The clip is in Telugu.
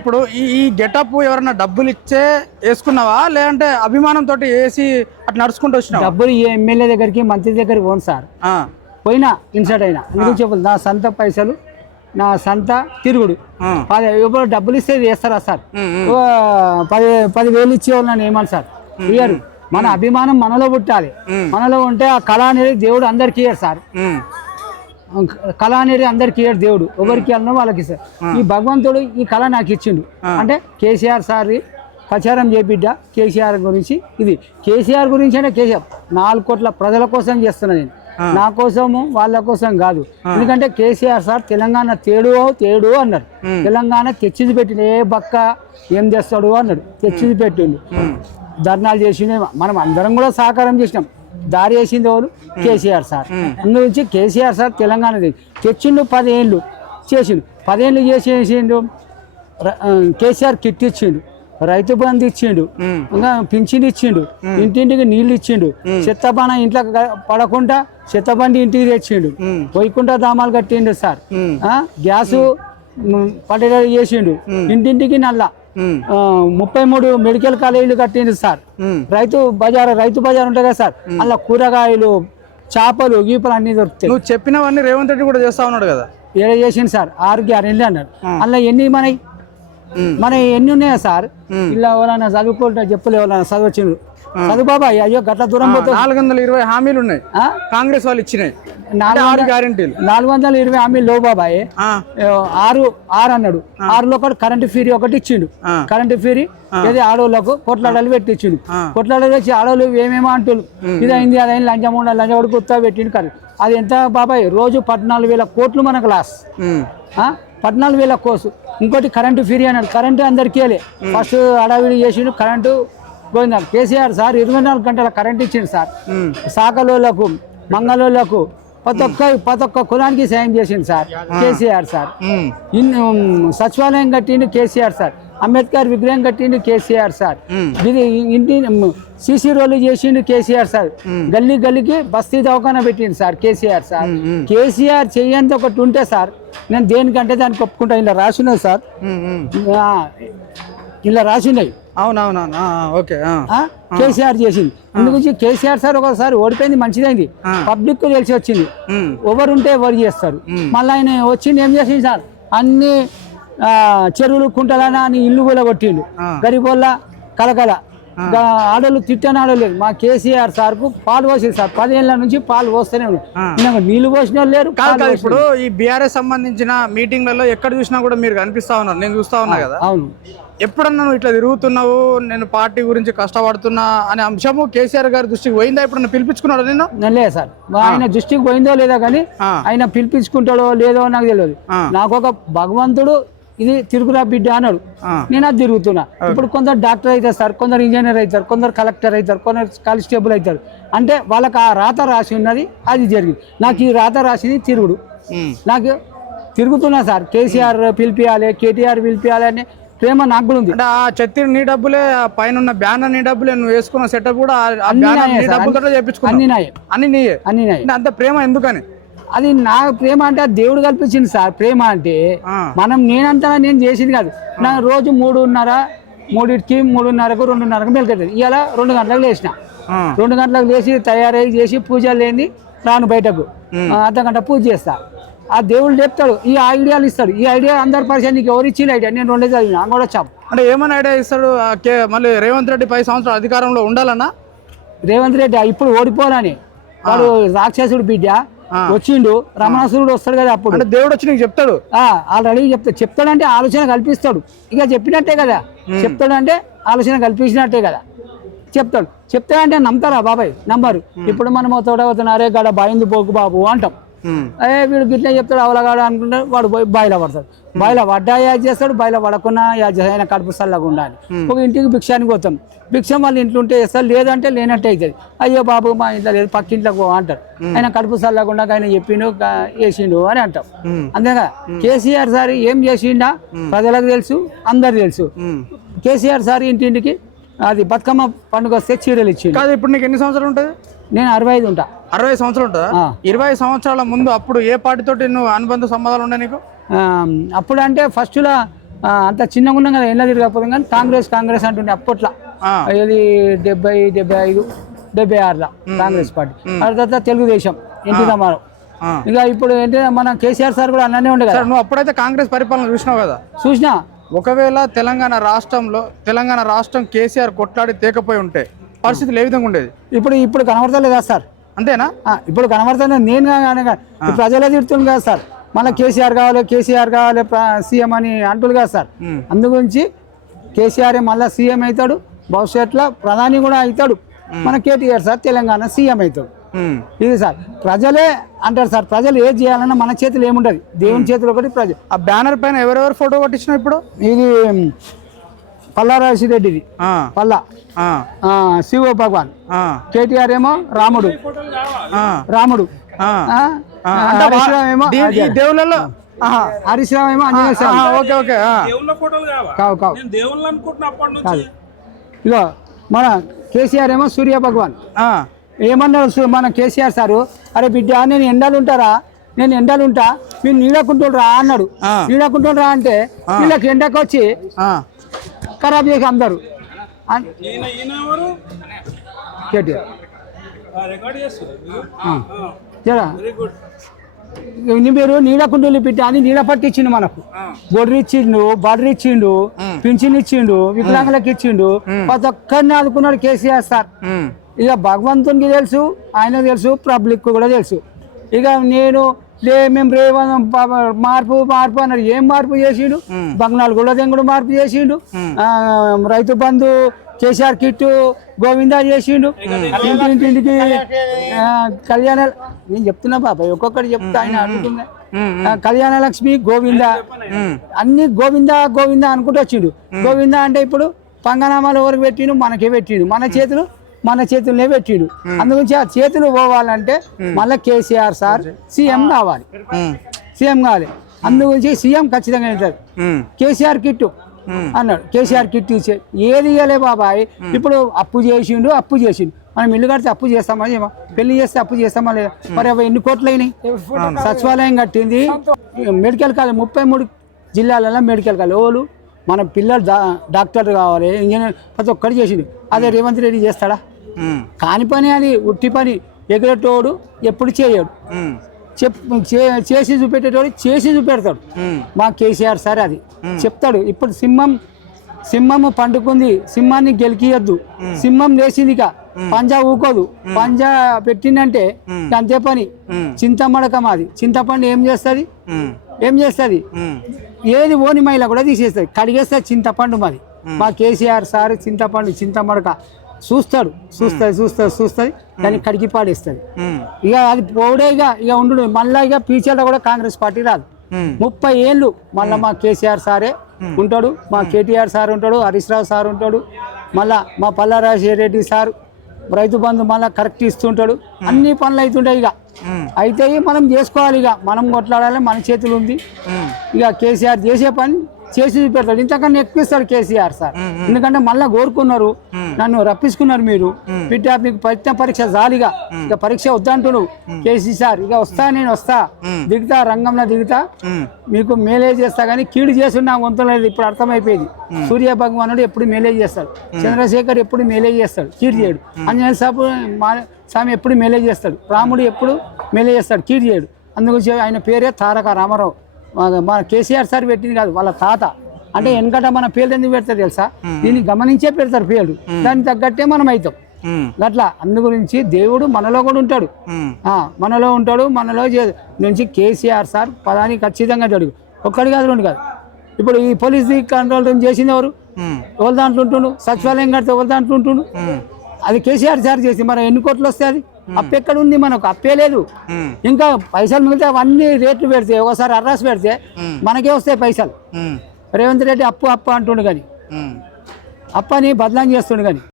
ఇప్పుడు ఈ ఈ గెటప్ ఎవరైనా డబ్బులు ఇచ్చే వేసుకున్నావా? లేదంటే అభిమానంతో వేసి అట్లా నడుచుకుంటూ వచ్చినావా? డబ్బులు ఏ ఎమ్మెల్యే దగ్గరికి మంత్రి దగ్గరికి పోను సార్. పోయినా ఇన్సర్ట్ అయినా. ఎందుకు చెప్పదు నా సొంత పైసలు నా సొంత తిరుగుడు. పది ఇప్పుడు డబ్బులు ఇస్తే వేస్తారా సార్? పది పదివేలు ఇచ్చేవాళ్ళు నన్ను ఏమని సార్? ఇయ్యరు. మన అభిమానం మనలో పుట్టాలి. మనలో ఉంటే ఆ కళ అనేది దేవుడు అందరికి ఇయ్యరు సార్. కళ అనేది అందరికి ఇయ్యడు దేవుడు. ఎవరికి అన్న వాళ్ళకి ఇస్తారు. ఈ భగవంతుడు ఈ కళ నాకు ఇచ్చిండు. అంటే కేసీఆర్ సార్ ప్రచారం చేపిడ్డ కేసీఆర్ గురించి ఇది. కేసీఆర్ గురించి అంటే కేసీఆర్. నాలుగు కోట్ల ప్రజల కోసం చేస్తున్నా నేను. నా కోసము వాళ్ళ కోసం కాదు. ఎందుకంటే కేసీఆర్ సార్ తెలంగాణ తేడు తేడు అన్నారు తెలంగాణ తెచ్చిది పెట్టిన ఏ బక్క ఏం చేస్తాడు అన్నాడు. తెచ్చిది పెట్టిండు. ధర్నాలు చేసిండే మనం అందరం కూడా సహకారం చేసినాం. దారి వేసింది ఎవరు? కేసీఆర్ సార్. అందు నుంచి కేసీఆర్ సార్ తెలంగాణ తెచ్చిండు పదేళ్ళు చేసిండు. పదేళ్ళు చేసేసిండు ర- ఆ, కేసీఆర్ కిట్ ఇచ్చిండు రైతు బంధు ఇచ్చిండు ఇంకా పింఛన్ ఇచ్చిండు ఇంటింటికి నీళ్ళు ఇచ్చిండు. చెత్తబాణ ఇంట్లో పడకుండా చెత్తబండి ఇంటికి తెచ్చిండు. వైకుంఠ ధామాలు కట్టిండు సార్. గ్యాసు పట్టేటట్టు చేసిండు. ఇంటింటికి నల్ల. ముప్పై మూడు మెడికల్ కాలేజీలు కట్టిండు సార్. రైతు బజార్ రైతు బజార్ ఉంటుంది కదా సార్. అలా కూరగాయలు చేపలు గీపలు అన్ని దొరుకుతాయి. నువ్వు చెప్పినవన్నీ రేవంత్ రెడ్డి కూడా చేస్తా ఉన్నాడు కదా? ఏడ చేసింది సార్? ఆరు గ్యారెంటీ అన్నాడు. అలా ఎన్ని ఉమ్, మన ఎన్ని ఉన్నాయా సార్. ఇలా ఎవరైనా చదువుకుంటా చెప్పులు ఎవరైనా చదవచ్చిండు చదువు బాబాయ్ అయ్యో గట్ల దూరం పోతే నాలుగు వందల ఇరవై హామీలు ఉన్నాయి? కాంగ్రెస్ వాళ్ళు ఇచ్చినాయి. నాలుగు గ్యారెంటీలు నాలుగు వందల ఇరవై హామీ లో బాబాయ్ ఆరు ఆరు అన్నాడు. ఆరులో ఒకటి కరెంట్ ఫీరీ ఒకటి ఇచ్చిండు. కరెంట్ ఫీరీ ఏది ఆడవాళ్ళకు కొట్లాడలు పెట్టి ఇచ్చిండు ఆ. కొట్లాడలు వచ్చి ఆడవాళ్ళు ఏమేమో అంటున్నారు ఇది అయింది అది అయింది లంచం ఉండాలి లంచం కూడా గుర్తా పెట్టిండు కరెంట్. అది ఎంత బాబాయ్? రోజు పద్నాలుగు వేల కోట్లు మనకు లాస్? పద్నాలుగు వేల కోసు. ఇంకోటి కరెంటు ఫ్రీ అన్నాడు. కరెంటు అందరికీ ఇవ్వలే. ఫస్ట్ అడావిడి చేసిండు కరెంటు పోయింది కేసీఆర్ సార్ ఇరవై నాలుగు గంటల కరెంట్ ఇచ్చిండు సార్. సాకలోళ్ళకు మంగళోళ్ళకు ప్రతి ఒక్క ప్రతి ఒక్క కులానికి సాయం చేసిండు సార్ కేసీఆర్ సార్. ఇన్ సచివాలయం కట్టిండు కేసీఆర్ సార్. అంబేద్కర్ విగ్రహం కట్టిండు కేసీఆర్ సార్. ఇది ఇంటి సీసీ రోడ్లు చేసిండు కేసీఆర్ సార్. గల్లీ గల్లీకి బస్తీ దవాఖాన పెట్టిండు సార్ కేసీఆర్ సార్. కేసీఆర్ చెయ్యంత ఒకటి ఉంటే సార్ నేను దేనికంటే దానికి ఒప్పుకుంటా ఇలా రాసినాయి సార్. ఇలా రాసినాయి అవునవునవును. ఓకే? కేసీఆర్ చేసింది. అందుగురించి కేసీఆర్ సార్ ఒకసారి ఓడిపోయింది మంచిదైంది. పబ్లిక్ తెలిసి వచ్చింది. ఎవరు ఉంటే ఎవరు చేస్తారు. మళ్ళీ ఆయన వచ్చింది ఏం చేసింది సార్? అన్ని చెరువులు కుంటలనా అని ఇల్లు కూడా కొట్టిండు. గరిబోళ్ళ కలకల. ఆడోళ్ళు తిట్టని ఆడలేదు మా కేసీఆర్ సార్కు పాలు పోసింది సార్. పదేళ్ళ నుంచి పాలు పోస్తూనే. ఇంకా నీళ్ళు పోసిన లేరు ఇప్పుడు ఈ బీఆర్ఎస్ సంబంధించిన మీటింగ్లలో ఎక్కడ చూసినా కూడా మీరు కనిపిస్తా ఉన్నారు. నేను చూస్తా ఉన్నా కదా. అవును. ఎప్పుడన్నా నువ్వు ఇట్లా తిరుగుతున్నావు? నేను పార్టీ గురించి కష్టపడుతున్నా అనే అంశము కేసీఆర్ గారి దృష్టికి పోయిందా? ఎప్పుడన్నా పిలిపించుకున్నాడు నేను లేదు సార్. ఆయన దృష్టికి పోయిందో లేదో కానీ. ఆయన పిలిపించుకుంటాడో లేదో నాకు తెలియదు. నాకు ఒక భగవంతుడు ఇది తిరుగురా బిడ్డ అన్నాడు. నేను అది తిరుగుతున్నా. ఇప్పుడు కొందరు డాక్టర్ అవుతారు సార్ కొందరు ఇంజనీర్ అవుతారు కొందరు కలెక్టర్ అవుతారు కొందరు కానిస్టేబుల్ అవుతారు. అంటే వాళ్ళకి ఆ రాత రాసి ఉన్నది అది జరిగింది. నాకు ఈ రాత రాసింది తిరుగుడు. నాకు తిరుగుతున్నా సార్ కేసీఆర్ పిలిపియాలి కేటీఆర్ పిలిపియాలి అనే ప్రేమ నాకు కూడా ఉంది. అంటే ఆ చెత్తి నీ డబ్బులే పైన ఉన్న బ్యానర్ నీ డబ్బులే నువ్వు వేసుకున్న సెటప్ కూడా అన్ని డబ్బులతో అన్ని చేపించుకున్నావు నాయే. అన్ని నీయే. అన్ని నాయే. అంటే అంత ప్రేమ ఎందుకని? అది నా ప్రేమ అంటే దేవుడు కల్పించింది సార్. ప్రేమ అంటే. మనం నేనంతా నేను చేసింది కాదు. నా రోజు మూడున్నర మూడింటికి మూడున్నరకు రెండున్నరకు మెలకెళ్తుంది ఇవాళ రెండు గంటలకు లేచిన. రెండు గంటలకు లేచి తయారై చేసి పూజలు లేని రాను బయటకు. ఆ, అర్ధ గంట పూజ చేస్తా. ఆ దేవుడు చెప్తాడు ఈ ఐడియాలు ఇస్తాడు. ఈ ఐడియా అందరి పరిచయం నీకు ఎవరు ఇచ్చిన ఐడియా? నేను రెండే చదివిన. కూడా చాపు అంటే ఏమైనా ఐడియా ఇస్తాడు? మళ్ళీ రేవంత్ రెడ్డి పది సంవత్సరాలు అధికారంలో ఉండాలన్నా? రేవంత్ రెడ్డి ఇప్పుడు ఓడిపోవాలని. వాడు రాక్షసుడు బిడ్డ. వచ్చిండు. రమణాసురుడు వస్తాడు కదా అప్పుడు. అంటే దేవుడు వచ్చి నీకు చెప్తాడు. ఆల్రెడీ చెప్తా చెప్తాడంటే ఆలోచన కల్పిస్తాడు. ఇక చెప్పినట్టే కదా. చెప్తాడంటే ఆలోచన కల్పించినట్టే కదా. చెప్తాడు. చెప్తాడంటే నమ్ముతారా బాబాయ్? నంబరు ఇప్పుడు మనం తోడవుతున్నారే గడ బాయింది పోకు బాబు అంటాం. ఏ వీడు గిట్లా చెప్తాడు అవలగాడు అనుకుంటాడు వాడు పోయి బాయిలో పడతాడు. బాయిలో పడ్డా యాజ్ చేస్తాడు బాయిలో పడకున్నా యాజ్ చేస్తాడు. కడుపు చల్లగా ఉండాలి. ఒక ఇంటికి భిక్షానికి పోతాం. భిక్షం వాళ్ళు ఇంట్లో ఉంటే చేస్తారు లేదంటే లేనట్టే అవుతుంది. అయ్యో బాబు మా ఇంట్లో లేదు పక్కింట్లోకి పో అంటారు. ఆయన కడుపు చల్లగా ఉండగా ఆయన చెప్పిండు వేసిండు అని అంటాం. అంతేగా కేసీఆర్ సార్ ఏం చేసిండా? ప్రజలకు తెలుసు అందరు తెలుసు. కేసీఆర్ సార్ ఇంటింటికి అది బతుకమ్మ పండుగ వస్తే చీరలు ఇచ్చిండు. కాదు ఇప్పుడు నీకు ఎన్ని సంవత్సరాలు ఉంటుంది? నేను అరవై ఐదు ఉంటా. అరవై సంవత్సరాలు ఉంటుందా. ఇరవై సంవత్సరాల ముందు అప్పుడు ఏ పార్టీ తోటి నువ్వు అనుబంధ సంబంధాలు ఉండే నీకు? అప్పుడు అంటే ఫస్ట్లో అంత చిన్నగా ఉన్నాం కదా ఎన్నో తిరగకపోతాం కానీ కాంగ్రెస్ కాంగ్రెస్ అంటుండే అప్పట్లో. ఇది డెబ్బై డెబ్బై ఐదు డెబ్బై ఆరులో కాంగ్రెస్ పార్టీ. ఆ తర్వాత తెలుగుదేశం ఎన్టీ రామారావు. ఇక ఇప్పుడు ఏంటంటే మన కేసీఆర్ సార్ కూడా అన్ననే ఉండే కదా. నువ్వు అప్పుడైతే కాంగ్రెస్ పరిపాలన చూసినావు కదా? చూసినా. ఒకవేళ తెలంగాణ రాష్ట్రంలో తెలంగాణ రాష్ట్రం కేసీఆర్ కొట్లాడి తేకపోయి ఉంటే పరిస్థితులు ఏ విధంగా ఉండేది? ఇప్పుడు ఇప్పుడు కనబడతలేదా సార్. అంతేనా? ఇప్పుడు కనబడుతున్నా నేను ప్రజలే తిడుతుంది కదా సార్. మళ్ళీ కేసీఆర్ కావాలి కేసీఆర్ కావాలి సీఎం అని అంటున్నారు కదా సార్. ఉమ్. అందు గురించి కేసీఆర్ మళ్ళీ సీఎం అవుతాడు భవిష్యత్తులో ప్రధాని కూడా అవుతాడు. మన కేటీఆర్ సార్ తెలంగాణ సీఎం అవుతాడు. ఇది సార్ ప్రజలే అంటారు సార్ ప్రజలు ఏది చేయాలన్నా మన చేతిలో ఏముంటుంది దేవుని చేతిలో ఒకటి ప్రజ ఆ బ్యానర్ పైన ఎవరెవరు ఫోటో కొట్టించినావు ఇప్పుడు? ఇది పల్లారాసిరెడ్డిది ఆ, పల్లా. ఆ, ఆ, శివ భగవాన్. ఆ, కేటీఆర్ ఏమో రాముడు. ఆ, రాముడు. దేవుళ్ళలో రావు ఏమో స్వామి. ఓకే ఓకే ఆ. దేవుళ్ళ ఫోటోలు కావా? కావు ఇగో మన కేసీఆర్ ఏమో సూర్య భగవాన్. ఆ, ఏమన్నారు మన కేసీఆర్ సారు? అరే బిడ్డ నేను ఎండలు ఉంటారా నేను ఎండలు ఉంటా మీరు నీడకుంటుండ్రా అన్నాడు. నీడకుంటుండ్రా అంటే వీళ్ళకి ఎండకు వచ్చి ఆ. ఖరాబ్ చేసి అందరు అన్- ఈయన ఈయన ఎవరు? కేటీఆర్ ఆ, రికార్డ్ చేస్తారు ఆ. జరా వెరీ గుడ్ ఇన్ని మీరు నీడకుండలు బిడ్డ అని నీడ పట్టించిండు మనకు. బొడ్రు ఇచ్చిండు బర్రు ఇచ్చిండు పింఛన్ ఇచ్చిండు వికలాంగులకు ఇచ్చిండు. ప్రతి ఒక్కరిని ఆదుకున్నాడు కేసీఆర్ సార్. ఇక భగవంతునికి తెలుసు ఆయన తెలుసు పబ్లిక్ కూడా తెలుసు. ఇక నేను లే మేము రేవ మార్పు మార్పు అన్నాడు. ఏం మార్పు చేసిండు? బంగాళ గుళ్ళదెంగుడు మార్పు చేసిండు. రైతు బంధు కేసీఆర్ కిట్టు గోవిందా చేసిండు. ఇంటింటికి కళ్యాణ నేను చెప్తున్నా బాబాయ్ ఒక్కొక్కటి చెప్తా ఆయన అడుగుతున్నా. ఆ, కళ్యాణ లక్ష్మి గోవింద. అన్ని గోవింద గోవింద అనుకుంటూ వచ్చిండు. గోవింద అంటే ఇప్పుడు పంగనామాలు ఎవరికి పెట్టిండు? మనకే పెట్టిండు. మన చేతులు మన చేతులనే పెట్టిండు అందుగురించి ఆ చేతులు పోవాలంటే మళ్ళీ కేసీఆర్ సార్ సీఎం కావాలి. సీఎం కావాలి. అందుగురించి సీఎం ఖచ్చితంగా అవుతారు. కేసీఆర్ కిట్టు అన్నాడు. కేసీఆర్ కిట్టు ఇచ్చే ఏది ఇవ్వలే బాబాయ్. ఇప్పుడు అప్పు చేసిండు అప్పు చేసిండు. మనం ఇల్లు కడితే అప్పు చేస్తామా ఏమో పెళ్ళి చేస్తే అప్పు చేస్తామా లేదా? మరి అవి ఎన్ని కోట్లు అయినాయి? సచివాలయం కట్టింది. మెడికల్ కాలేజ్ ముప్పై మూడు జిల్లాలలో మెడికల్ కాలేజ్. ఓలు మన పిల్లలు డాక్టర్ కావాలి ఇంజనీర్ ప్రతి ఒక్కటి చేసిండు. అదే రేవంత్ రెడ్డి చేస్తాడా. కాని పని అది ఉట్టి పని. ఎగరేటోడు ఎప్పుడు చేయడు. చేసి చూపెట్టేటోడు చేసి చూపెడతాడు. మా కేసీఆర్ సార్ అది. చెప్తాడు ఇప్పుడు సింహం సింహము పండుకుంది సింహాన్ని గెలికియద్దు సింహం లేచిందిక పంజా ఊకోదు. పంజా పెట్టిందంటే ఇక అంతే పని. చింతమడక మాది. చింతపండు ఏం చేస్తుంది. ఏం చేస్తుంది. ఏది ఓని మైల కూడా తీసేస్తుంది. కడిగేస్తుంది చింతపండు మాది. మా కేసీఆర్ సార్ చింతపండు చింతమడక చూస్తాడు. చూస్తుంది చూస్తుంది చూస్తుంది దాన్ని కడిగి పాడేస్తుంది ఉమ్. ఇక అది పోవడే ఇక ఉండు మళ్ళీ ఇక ఫ్యూచర్లో కూడా కాంగ్రెస్ పార్టీ రాదు. ముప్పై ఏళ్ళు మళ్ళీ మా కేసీఆర్ సారే ఉంటాడు. మా కేటీఆర్ సార్ ఉంటాడు హరీష్ రావు సార్ ఉంటాడు. మళ్ళా మా పల్లారాజశేఖర రెడ్డి సార్ రైతు బంధు మళ్ళీ కరెక్ట్ ఇస్తుంటాడు. అన్ని పనులు అవుతుంటాయి ఇక. అయితే మనం చేసుకోవాలి ఇక. మనం కొట్లాడాలి మన చేతులు ఉంది. ఇక కేసీఆర్ చేసే పని చేసి చూపెడతాడు. ఇంతకన్నా ఎక్కువ ఇస్తాడు కేసీఆర్ సార్. ఎందుకంటే మళ్ళీ కోరుకున్నారు. నన్ను రప్పించుకున్నారు మీరు. బిడ్డ మీకు ప్రయత్న పరీక్ష జాలిగా. ఇక పరీక్ష వద్దంటున్నావు. కేసీ సార్ ఇక వస్తా నేను వస్తా. దిగుతా రంగంలో దిగుతా. మీకు మేలే చేస్తా కానీ కీడు చేస్తున్నా వంతు లేదు ఇప్పుడు అర్థమైపోయింది. సూర్య భగవానుడు ఎప్పుడు మేలే చేస్తాడు. చంద్రశేఖర్ ఎప్పుడు మేలే చేస్తాడు. కీడు చేయడు. అంజనేయ సాబు మా స్వామి ఎప్పుడు మేలే చేస్తాడు. రాముడు ఎప్పుడు మేలే చేస్తాడు. కీడు చేయడు. అందుగురించి ఆయన పేరే తారక రామారావు. మన కేసీఆర్ సార్ పెట్టింది కాదు వాళ్ళ తాత. అంటే వెనకట మన పేర్లు ఎందుకు పెడతారు తెలుసా? దీన్ని గమనించే పెడతారు పేర్లు. దానికి తగ్గట్టే మనం అవుతాం. అట్లా అందు గురించి దేవుడు మనలో కూడా ఉంటాడు. మనలో ఉంటాడు మనలో నుంచి కేసీఆర్ సార్ పదాన్ని ఖచ్చితంగా జడుగు ఒక్కడి కాదు రెండు కాదు. ఇప్పుడు ఈ పోలీస్ కంట్రోల్ రూమ్ చేసింది ఎవరు. ఎవరి దాంట్లో ఉంటుండు? సచివాలయం కడితే ఎవరి దాంట్లో ఉంటుండు. అది కేసీఆర్ సార్ చేసి మరి ఎన్ని కోట్లు వస్తాయి అది? అప్పు ఎక్కడ ఉంది మనకు? అప్పే లేదు. ఇంకా పైసలు మిగిలితే అవన్నీ రేట్లు పెడితే ఒకసారి అర్రాసి పెడితే మనకే వస్తాయి పైసలు. రేవంత్ రెడ్డి అప్పు అప్పు అంటుండు కానీ. అప్పని బదలాం చేస్తుండు కానీ.